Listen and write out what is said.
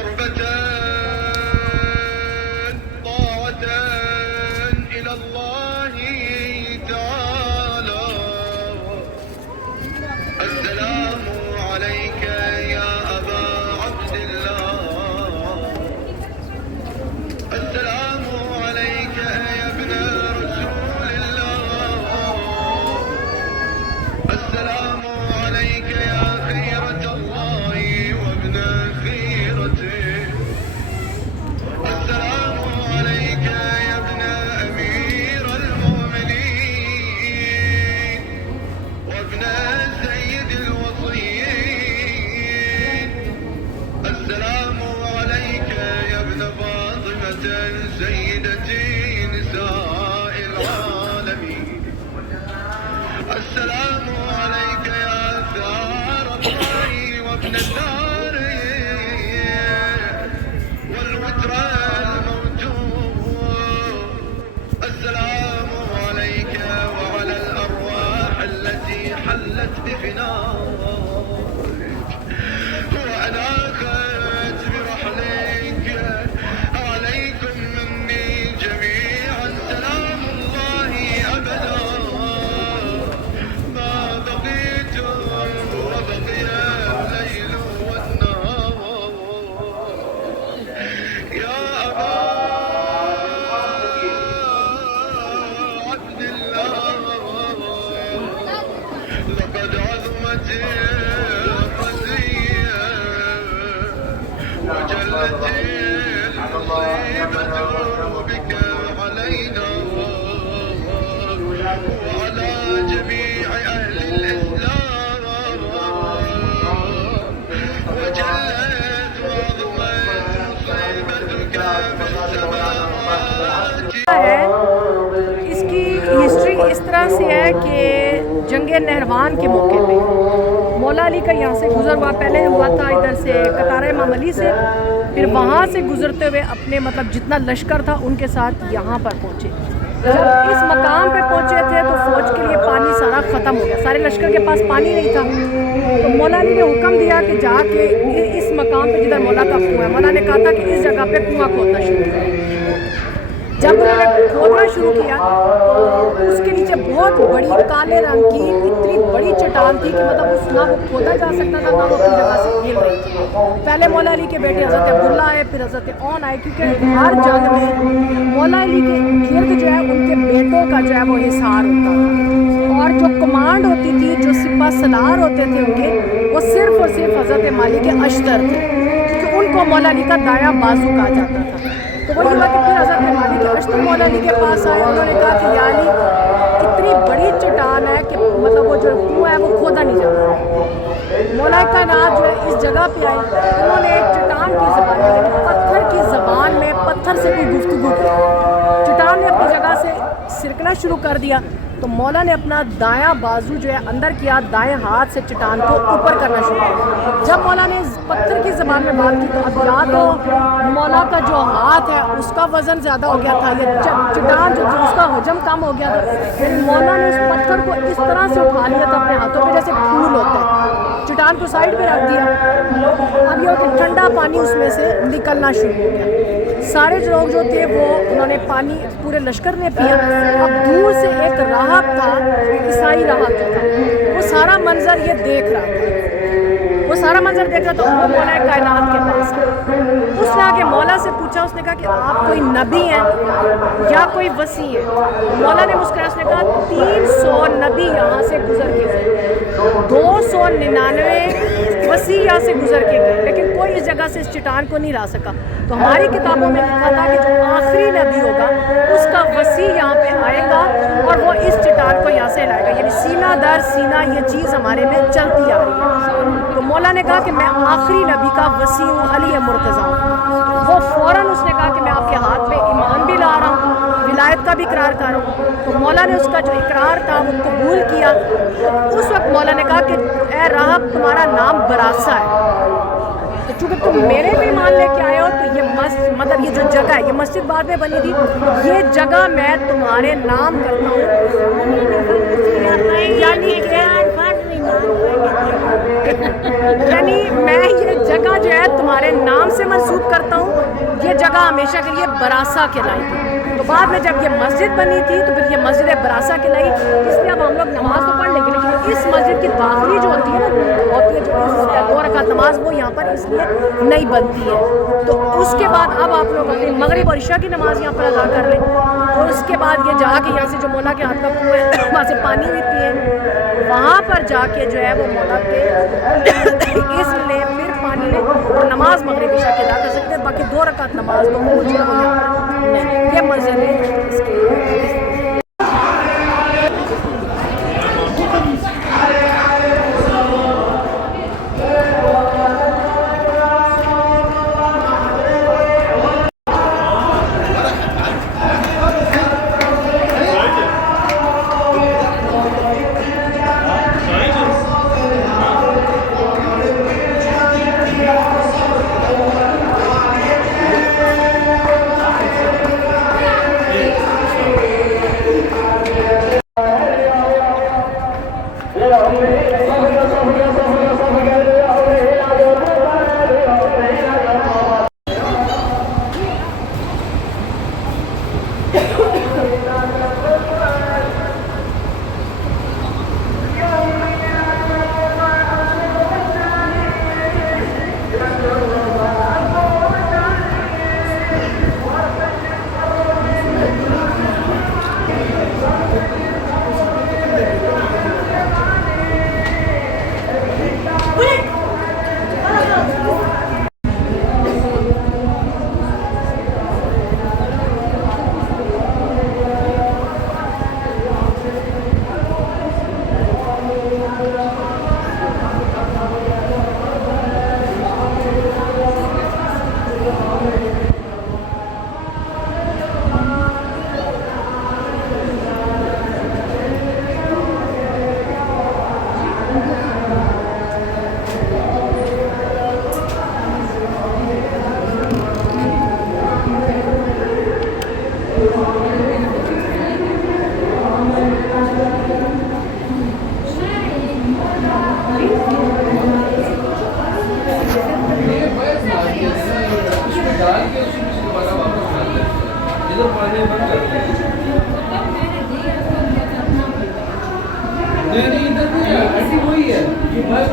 قربتان طاعتان إلى الله تعالى. السلام عليك يا أبا عبد الله. السلام عليك يا ابن رسول الله. السلام عليك يا خيرة الله وابن خيرته. السلام عليك يا ابن أمير المؤمنين وابن سيد الوصيين. السلام عليك يا ابن فاطمة سيدتي نساء العالمين. السلام عليك يا ثار الله وابن الدار والوتر الموجود. السلام عليك وعلى الأرواح التي حلت بفنائك وأناخت برحلك. عليكم مني جميعا سلام الله أبدا ما بقيت وبقي الليل والنهار. يا أبا عبد الله لقد عظمت الرزية وجلت المصيبة بك علينا وعلى جميع أهل الإسلام. وجلت وعظمت مصيبتك في السماوات. اس کی ہسٹری اس طرح سے ہے کہ جنگ نہروان کے موقع پہ مولا علی کا یہاں سے گزر ہوا، پہلے ہوا تھا ادھر سے قطار امام علی سے، پھر وہاں سے گزرتے ہوئے اپنے مطلب جتنا لشکر تھا ان کے ساتھ یہاں پر پہنچے. جب اس مقام پہ پہنچے تھے تو فوج کے لیے پانی سارا ختم ہو گیا، سارے لشکر کے پاس پانی نہیں تھا. تو مولا علی نے حکم دیا کہ جا کے اس مقام پہ جدھر مولا کا کنواں ہے، مولا نے کہا تھا کہ اس جگہ پہ کنواں کھودنا شروع کریں. جب انہوں نے کھودنا شروع کیا تو اس کے نیچے بہت بڑی کالے رنگ کی اتنی بڑی چٹان تھی کہ مطلب اس نہ وہ کھودا جا سکتا تھا نہ وہ اپنی جگہ سے ہل رہی تھی. پہلے مولا علی کے بیٹے حضرت عبداللہ آئے، پھر حضرت اون آئے، کیونکہ ہر جنگ میں مولا علی کے گرد جو ہے ان کے بیٹوں کا جو ہے وہ حصار ہوتا تھا، اور جو کمانڈ ہوتی تھی، جو سپہ سالار ہوتے تھے ان کے، وہ صرف اور صرف حضرت مالک اشتر تھے، کیونکہ ان کو مولا علی کا دایاں بازو کہا جاتا تھا. تو وہی ہوا کہ پھر حضرت مالک اشتر مولا علی کے پاس آئے. انہوں نے کہا کہ یا علی اتنی بڑی چٹان ہے کہ مطلب وہ جو کنواں ہے وہ کھودا نہیں جاتا. مولا کائنات جو ہے اس جگہ پہ آئے، انہوں نے ایک چٹان کی زبان میں یعنی پتھر کی زبان میں پتھر سے کوئی گفتگو کی. چٹان نے اپنی جگہ سے سرکنا شروع کر دیا تو مولا نے اپنا دایاں بازو جو ہے اندر کیا، دائیں ہاتھ سے چٹان کو اوپر کرنا شروع کیا. جب مولا نے پتھر کی زبان میں بات کی تو اب یا تو مولا کا جو ہاتھ ہے اس کا وزن زیادہ ہو گیا تھا، یا چٹان جو اس کا حجم کم ہو گیا تھا. پھر مولا نے اس پتھر کو اس طرح سے اٹھا لیا تھا اپنے ہاتھوں پہ جیسے پھول ہوتا ہے، چٹان کو سائڈ پہ رکھ دیا. اب یہ کہ ٹھنڈا پانی اس میں سے نکلنا شروع ہو گیا. سارے لوگ جو تھے وہ انہوں نے پانی پورے لشکر نے پیا. اب دور سے ایک راہب تھا، عیسائی راہب جو تھا، وہ سارا منظر یہ دیکھ رہا تھا. وہ سارا منظر دیکھ رہا تو وہ مولا کائنات کے پاس آیا. اس نے آگے مولا سے پوچھا، اس نے کہا کہ آپ کوئی نبی ہیں یا کوئی وصی ہیں؟ مولا نے مسکرایا، اس نے کہا 300 نبی یہاں سے گزر کے گئے، 299 وصی یہاں سے گزر کے گئے، لیکن کوئی اس جگہ سے اس چٹان کو نہیں لا سکا. تو ہماری کتابوں میں لکھا تھا کہ جو آخری نبی ہوگا اس کا وصی یہاں پہ آئے گا اور وہ اس چٹان کو یہاں سے لائے گا. یعنی سینہ در سینہ یہ چیز ہمارے میں چلتی آ رہی ہے. تو مولا نے کہا کہ میں آخری نبی کا وصی ہوں، علی مرتضیٰ ہوں. وہ فوراً اس نے کہا کہ میں آپ کے ہاتھ پہ ایمان بھی لا رہا ہوں، ولایت کا بھی اقرار کر رہا ہوں. تو مولا نے اس کا جو اقرار تھا وہ قبول کیا. اس وقت مولا نے کہا کہ اے راہب تمہارا نام براسا ہے، تو چونکہ تم میرے بھی ایمان لے کے آئے ہو تو یہ مطلب یہ جو جگہ ہے، یہ مسجد بعد میں بنی تھی، یہ جگہ میں تمہارے نام کرتا ہوں. یعنی میں یہ جگہ جو ہے شاید تمہارے نام سے منسوب کرتا ہوں، یہ جگہ ہمیشہ کے لیے براسا کہلائی تھی. تو بعد میں جب یہ مسجد بنی تھی تو پھر یہ مسجد براسا کہلائی. اس لیے اب ہم لوگ نماز تو پڑھ لیں گے، لیکن اس مسجد کی داخلی جو ہوتی ہے نا، ہوتی ہے جو 2 رکعت نماز، وہ یہاں پر اس لیے نہیں بنتی ہے. تو اس کے بعد اب آپ لوگ اپنی مغرب اور عشاء کی نماز یہاں پر ادا کر لیں، اور اس کے بعد یہ جا کے یہاں سے جو مولا کے ہاتھ کا کنواں ہے وہاں سے پانی بھی پئیں، وہاں پر جا کے جو ہے وہ مولا کے اس لیے پھر پانی لیں اور نماز مغرب عشاء کی ادا کر سکتے ہیں. باقی 2 رکعت نماز تو وہ جو ہے وہ یہاں پر نہیں. یہ مسجد ہے اس کی. نہیں ادھر نہیں ہے، ایسی وہی ہے یہ بس